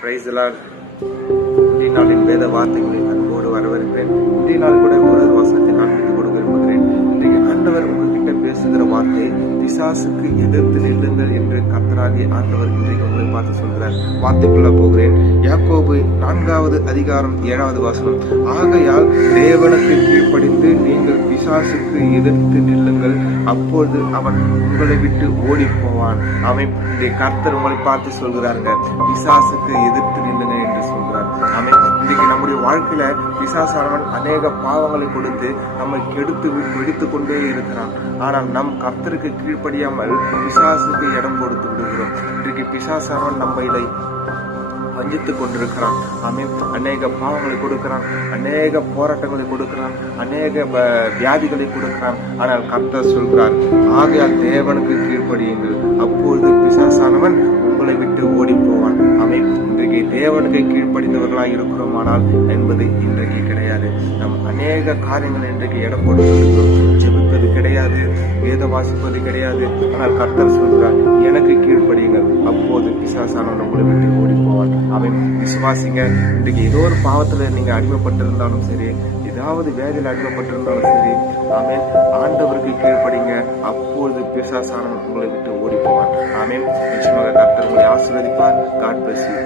Praise the Lord. இன்றைய நாளின் வேத வார்த்தைகளை அன்போடு வரவேற்கிறேன். இன்றைய நாள் கூட ஒரு வசனத்தை காண்பித்துக் கொடுக்க விரும்புகிறேன். இன்றைக்கு ஆண்டவர் உங்ககிட்ட பேசுகிற வார்த்தை, பிசாசுக்கு எதிர்த்து நில்லுங்கள் என்று கர்த்தராகிய ஆண்டவர் இன்றைக்கு உங்களை பார்த்து சொல்கிறார். வார்த்தைக்குள்ள போகிறேன். யாக்கோபு 4வது அதிகாரம் 7வது வசனம், ஆகையால் தேவனுக்கு கீழ்ப்படிந்து நீங்கள் பிசாசுக்கு எதிர்த்து நில்லுங்கள், அப்பொழுது அவன் உங்களை விட்டு ஓடி போவான். அவன் கர்த்தர் உங்களை பார்த்து சொல்கிறாருங்க, பிசாசுக்கு எதிர்த்து நில்லுங்க என்று சொல்கிறார். அவன் இன்றைக்கு நம்முடைய வாழ்க்கையில பிசாசானவன் அநேக பாவங்களை கொடுத்து நம்மை கெடுத்து வெடித்துக் கொண்டே இருக்கிறான். ஆனால் நம் கர்த்தருக்கு கீழ்ப்படியாமல் பிசாசுக்கு இடம் கொடுத்து விடுகிறோம். இன்றைக்கு பிசாசானவன் நம்ம இதை வஞ்சித்துக் கொண்டிருக்கிறான். அநேக பாவங்களை கொடுக்கிறான், அநேக போராட்டங்களை கொடுக்கிறான், அநேக வியாதிகளை கொடுக்கிறான். ஆனால் கர்த்தர் சொல்கிறார், ஆகையால் தேவனுக்கு கீழ்ப்படியுங்கள், அப்பொழுது பிசாசானவன் உங்களை விட்டு ஓடி போவான். இன்றைக்கு தேவனுக்கு கீழ்ப்படிந்தவர்களாக இருக்கிறோமானால் என்பது இன்றைக்கு கிடையாது. நம் அநேக காரியங்கள் இன்றைக்கு இடம் கொடுத்திருக்கிறோம். ஜெபிப்பது கிடையாது, வேத வாசிப்பது கிடையாது. ஆனால் கர்த்தர் சொல்கிறார், எனக்கு கீழ்ப்படியுங்கள், அப்போது பிசாசானவன் உங்களை விட்டு ஓடி போவான். அவன் விசுவாசிங்க. இன்றைக்கு ஏதோ ஒரு பாவத்துல நீங்க அடிமைப்பட்டிருந்தாலும் சரி, ஏதாவது வேலையில் அடிமைப்பட்டிருந்தாலும் சரி, அவன் ஆண்டவருக்கு கீழ்ப்படிங்க, அப்பொழுது பிசாசானவன் உங்களை விட்டு ஓடி போவான். ஆமென். நிச்சயமாக கர்த்தர் உங்களை ஆசீர்வதிப்பார். God bless you.